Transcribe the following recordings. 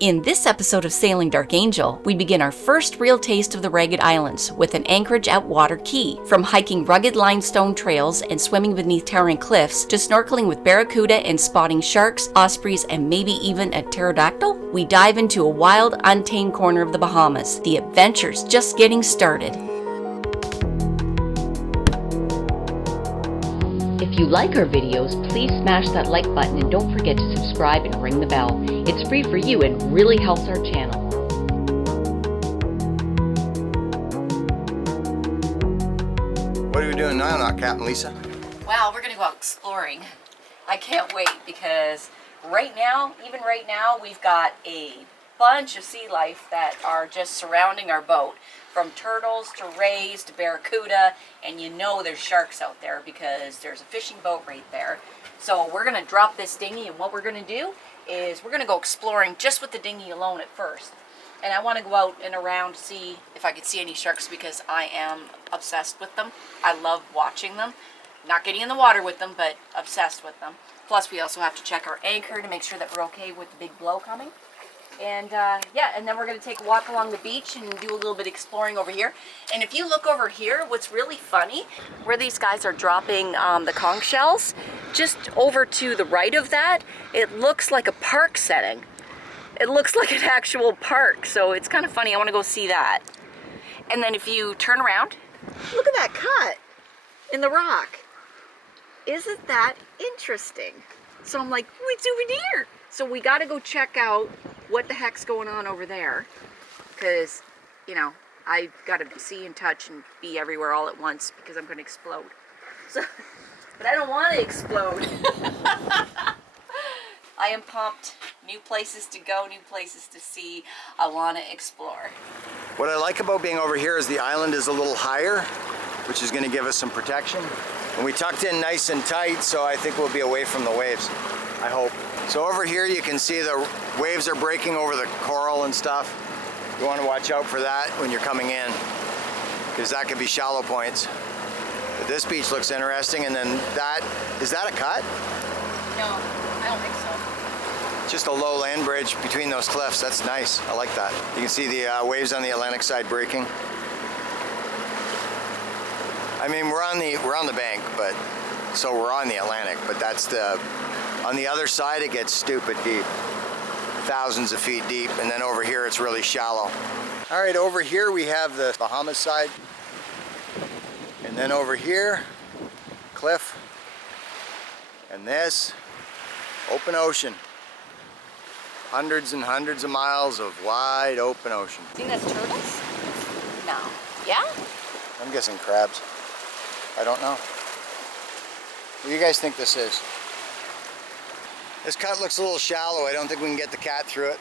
In this episode of Sailing Dark Angel, we begin our first real taste of the Ragged Islands with an anchorage at Water Cay. From hiking rugged limestone trails and swimming beneath towering cliffs to snorkeling with barracuda and spotting sharks, ospreys, and maybe even a pterodactyl, we dive into a wild, untamed corner of the Bahamas. The adventure's just getting started. If you like our videos, please smash that like button and don't forget to subscribe and ring the bell. It's free for you and really helps our channel. What are we doing now, Captain Lisa? Well, we're going to go out exploring. I can't wait because right now, we've got a bunch of sea life that are just surrounding our boat. From turtles to rays to barracuda, and you know there's sharks out there because there's a fishing boat right there. So we're going to drop this dinghy, and what we're going to do is we're going to go exploring just with the dinghy alone at first. And I want to go out and around to see if I could see any sharks because I am obsessed with them. I love watching them. Not getting in the water with them, but obsessed with them. Plus we also have to check our anchor to make sure that we're okay with the big blow coming. And and then we're going to take a walk along the beach and do a little bit of exploring over here. And if you look over here, what's really funny, where these guys are dropping the conch shells, just over to the right of that, it looks like a park setting. It looks like an actual park, so it's kind of funny. I want to go see that. And then if you turn around, look at that cut in the rock. Isn't that interesting? So I'm like, what's over here? So we got to go check out what the heck's going on over there, because, you know, I got to see and touch and be everywhere all at once because I'm going to explode. So, but I don't want to explode. I am pumped. New places to go, new places to see. I want to explore. What I like about being over here is the island is a little higher, which is going to give us some protection. And we tucked in nice and tight, so I think we'll be away from the waves. I hope. So over here you can see the waves are breaking over the coral and stuff. You want to watch out for that when you're coming in, because that could be shallow points. But this beach looks interesting, and then is that a cut? No, I don't think so. Just a low land bridge between those cliffs. That's nice. I like that. You can see the waves on the Atlantic side breaking. I mean, we're on the bank, but so we're on the Atlantic, but on the other side it gets stupid deep, thousands of feet deep, and then over here it's really shallow. All right, over here we have the Bahamas side, and then over here, cliff, and this, open ocean. Hundreds and hundreds of miles of wide open ocean. Think that's turtles? No. Yeah? I'm guessing crabs. I don't know. What do you guys think this is? This cut looks a little shallow. I don't think we can get the cat through it.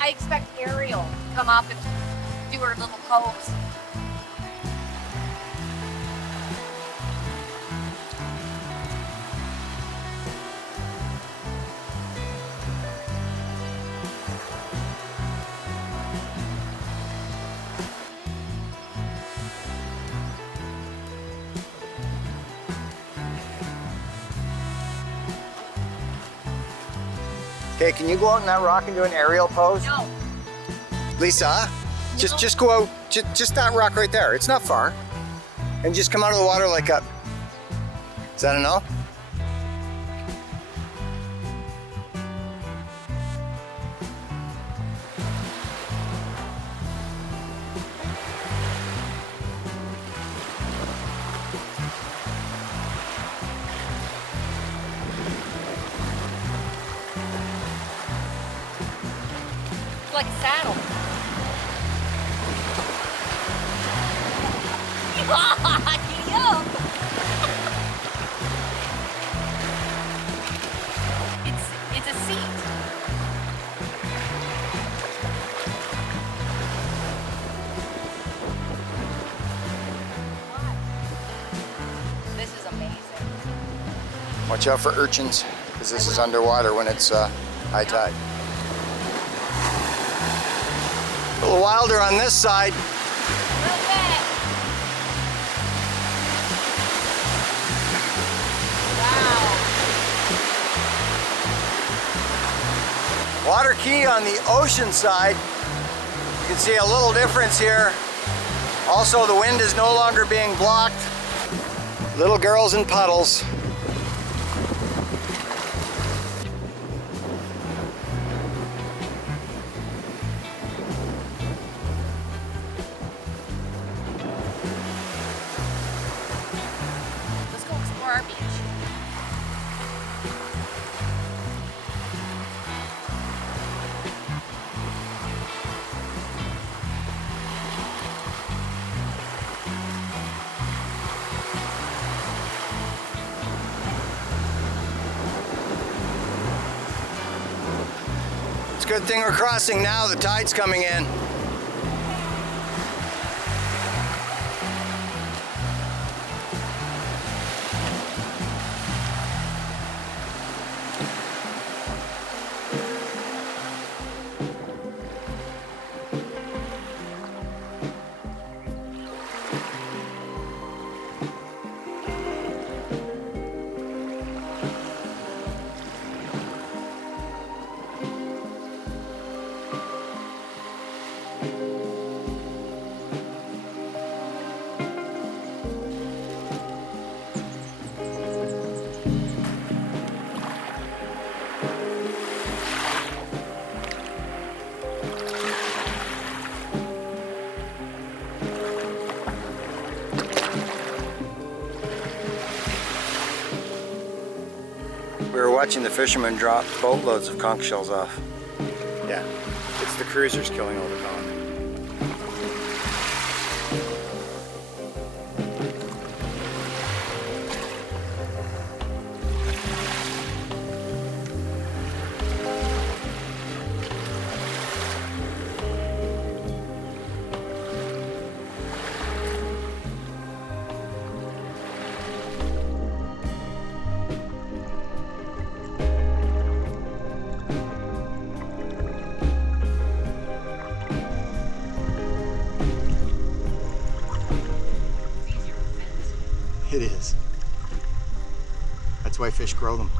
I expect Ariel to come up and do her little pose. Okay, can you go out on that rock and do an aerial pose? No. Lisa, just go out, just that rock right there. It's not far. And just come out of the water like a, is that a no? like a saddle. Giddy up. It's a seat. This is amazing. Watch out for urchins, because this is underwater when it's high tide. A little wilder on this side. A little bit. Wow. Water Cay on the ocean side. You can see a little difference here. Also, the wind is no longer being blocked. Little girls in puddles. Let's go explore our beach. It's a good thing we're crossing now, the tide's coming in. We were watching the fishermen drop boatloads of conch shells off. Yeah, it's the cruisers killing all the conch. It is. That's why fish grow them.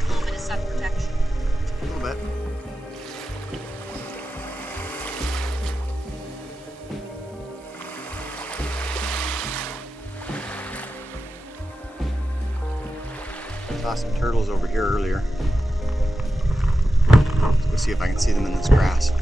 A little bit of sun protection. A little bit. Saw some turtles over here earlier. Let's go see if I can see them in this grass.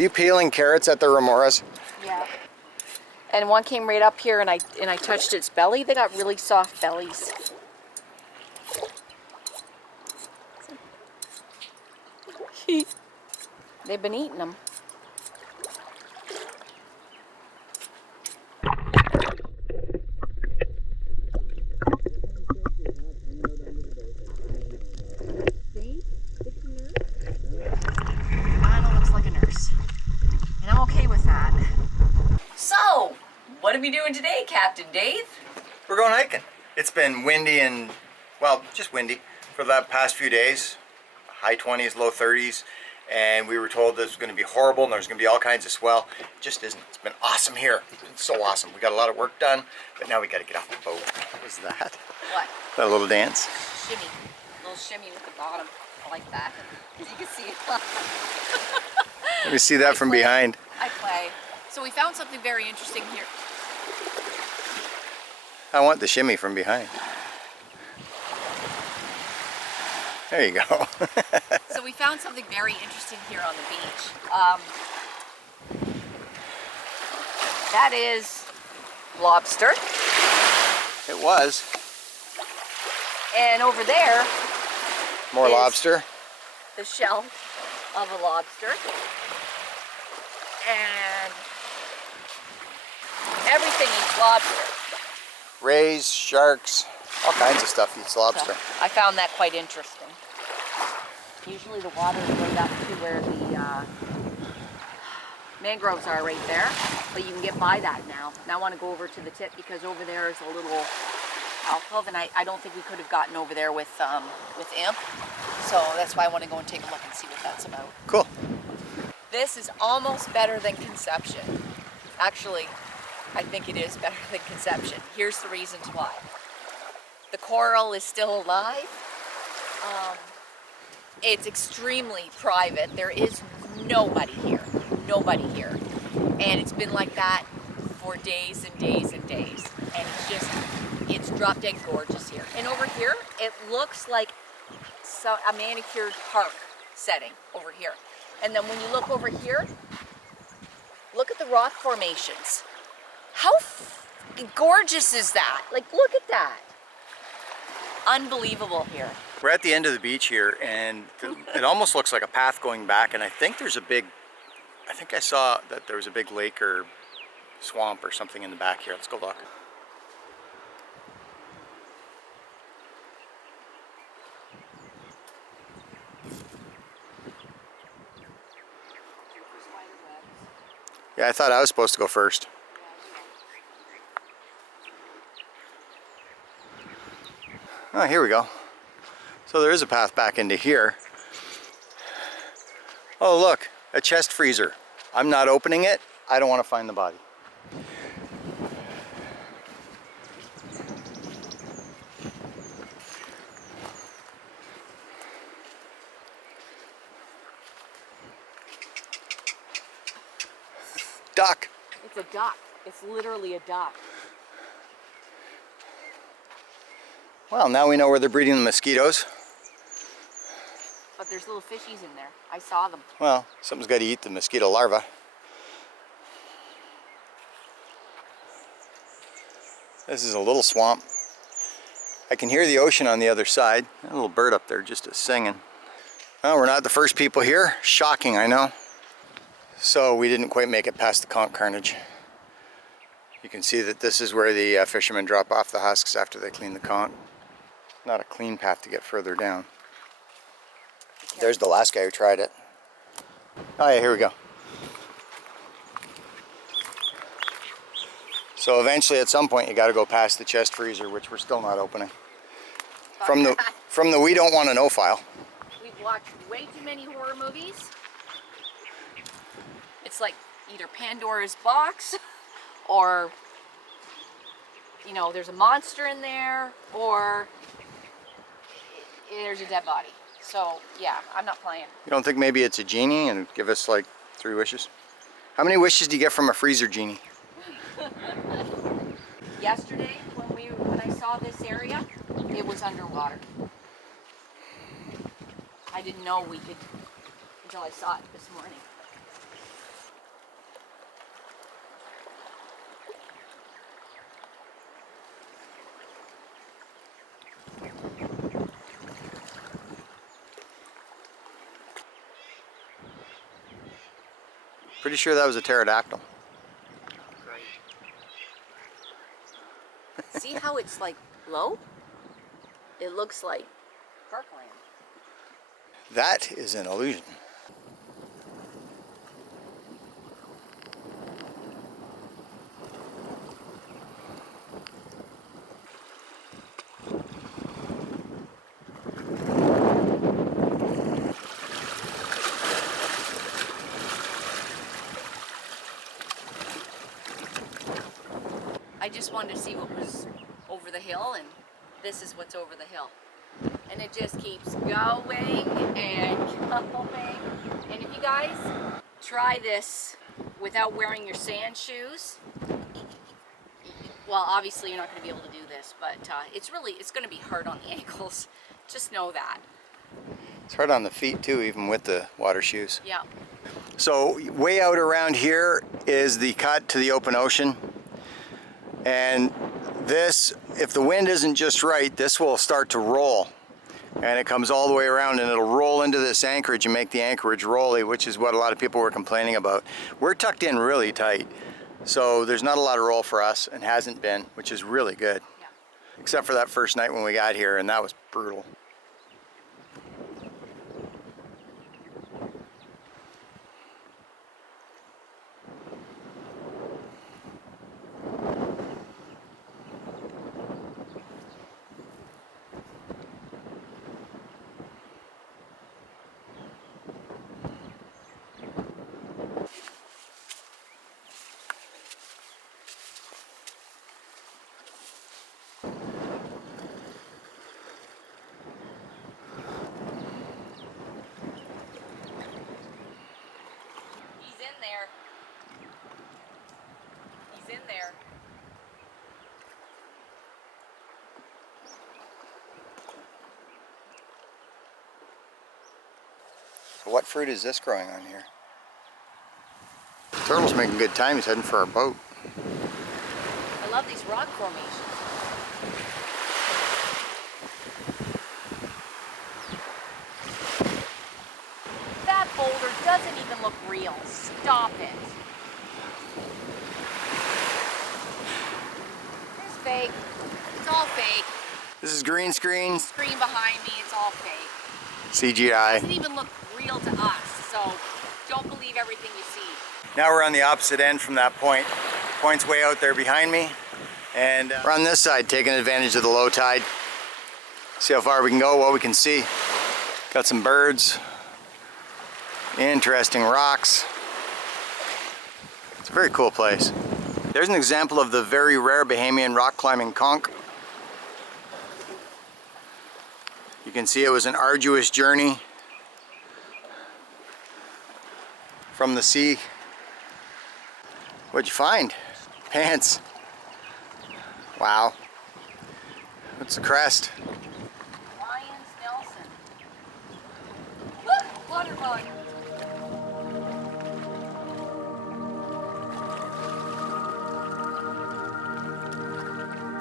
you peeling carrots at the Remoras? Yeah. And one came right up here, and I touched its belly. They got really soft bellies. They've been eating them. Anna looks like a nurse, and I'm okay with that. So, what are we doing today, Captain Dave? We're going hiking. It's been windy and, well, just windy for the past few days. High 20s, low 30s. And we were told this was going to be horrible and there's going to be all kinds of swell. It just isn't. It's been awesome here. It's been so awesome. We got a lot of work done, but now we got to get off the boat. What was that? What? That little dance? Shimmy. A little shimmy with the bottom. I like that. As you can see it. Let me see that from behind. I play. So we found something very interesting here. I want the shimmy from behind. There you go. So we found something very interesting here on the beach. That is lobster. It was. And over there, More is lobster. the shell of a lobster. And everything eats lobster. Rays, sharks, all kinds of stuff eats lobster. So I found that quite interesting. Usually the water is right up to where the mangroves are right there, but you can get by that now. Now I want to go over to the tip because over there is a little alcove, and I don't think we could have gotten over there with Imp. So that's why I want to go and take a look and see what that's about. Cool. This is almost better than Conception. Actually, I think it is better than Conception. Here's the reasons why. The coral is still alive. It's extremely private. There is nobody here. Nobody here. And it's been like that for days and days and days. And it's drop dead gorgeous here. And over here, it looks like a manicured park setting over here. And then when you look over here, look at the rock formations. How gorgeous is that? Like, look at that. Unbelievable here. We're at the end of the beach here, and it almost looks like a path going back, and I think there's a big, I think I saw that there was a big lake or swamp or something in the back here. Let's go look. Yeah, I thought I was supposed to go first. Oh, here we go. So there is a path back into here. Oh, look, a chest freezer. I'm not opening it. I don't want to find the body. Duck. It's a duck. It's literally a duck. Well, now we know where they're breeding the mosquitoes. But there's little fishies in there. I saw them. Well, something's got to eat the mosquito larvae. This is a little swamp. I can hear the ocean on the other side. A little bird up there just singing. Well, we're not the first people here. Shocking, I know. So we didn't quite make it past the conch carnage. You can see that this is where the fishermen drop off the husks after they clean the conch. Not a clean path to get further down. There's the last guy who tried it. Oh yeah, here we go. So eventually at some point you got to go past the chest freezer, which we're still not opening. From the we don't want to know file. We've watched way too many horror movies. It's like either Pandora's box or, you know, there's a monster in there or there's a dead body. So yeah, I'm not playing. You don't think maybe it's a genie and give us like 3 wishes? How many wishes do you get from a freezer genie? Yesterday when I saw this area, it was underwater. I didn't know we could until I saw it this morning. Pretty sure that was a pterodactyl. Great. See how it's like low? It looks like parkland. That is an illusion. I just wanted to see what was over the hill, and this is what's over the hill. And it just keeps going and going. And if you guys try this without wearing your sand shoes, well, obviously you're not going to be able to do this, but it's going to be hard on the ankles. Just know that. It's hard on the feet too, even with the water shoes. Yeah. So way out around here is the cut to the open ocean. And this, if the wind isn't just right, this will start to roll. And it comes all the way around and it'll roll into this anchorage and make the anchorage rolly, which is what a lot of people were complaining about. We're tucked in really tight, so there's not a lot of roll for us and hasn't been, which is really good. Yeah. Except for that first night when we got here, and that was brutal. He's in there. So what fruit is this growing on here? Turtle's making good time. He's heading for our boat. I love these rock formations. That boulder doesn't even look real. Stop it. It's fake. It's all fake. This is green screen. Screen behind me, it's all fake. CGI. It doesn't even look real to us, so don't believe everything you see. Now we're on the opposite end from that point. The point's way out there behind me. And we're on this side taking advantage of the low tide. See how far we can go, what we can see. Got some birds. Interesting rocks. It's a very cool place. There's an example of the very rare Bahamian rock climbing conch. You can see it was an arduous journey from the sea. What'd you find? Pants. Wow. What's the crest? Lyons Nelson. Look, water bug. I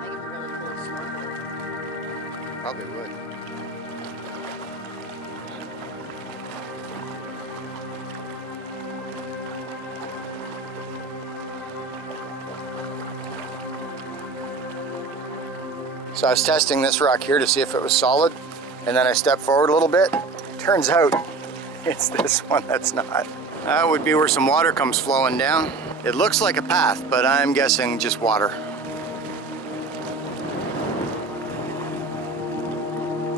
think it'd be really cool to snorkel. Probably would. So I was testing this rock here to see if it was solid, and then I stepped forward a little bit. Turns out it's this one that's not. That would be where some water comes flowing down. It looks like a path, but I'm guessing just water.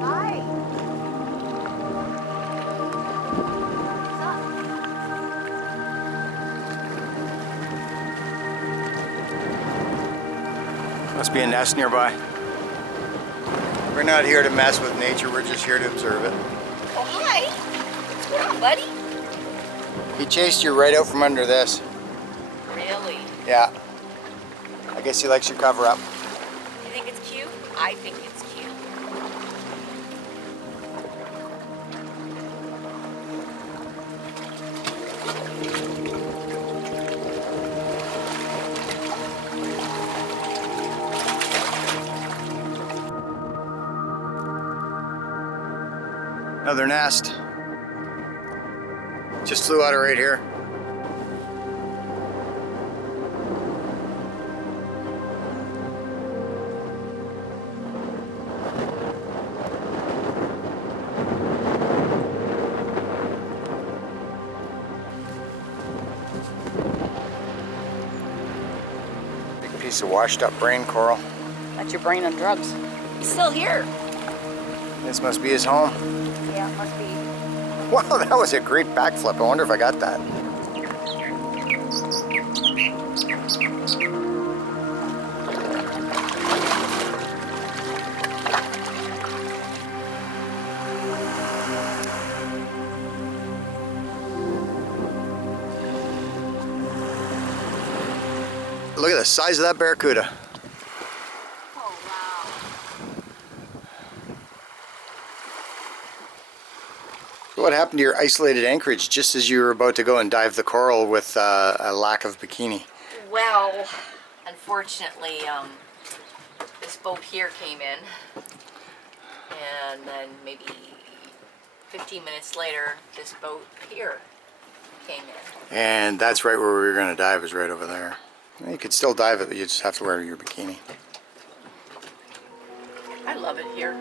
Hi. What's up? Must be a nest nearby. We're not here to mess with nature, we're just here to observe it. Oh, hi. What's going on, buddy? He chased you right out from under this. Really? Yeah. I guess he likes your cover up. You think it's cute? I think it's cute. Another nest. Just flew out of right here. Piece of washed up brain coral. That's your brain on drugs. He's still here. This must be his home. Yeah, it must be. Wow, that was a great backflip. I wonder if I got that. Look at the size of that barracuda. Oh, wow. What happened to your isolated anchorage just as you were about to go and dive the coral with a lack of bikini? Well, unfortunately, this boat here came in, and then maybe 15 minutes later, this boat here came in. And that's right where we were going to dive, is right over there. You could still dive it, but you just have to wear your bikini. I love it here.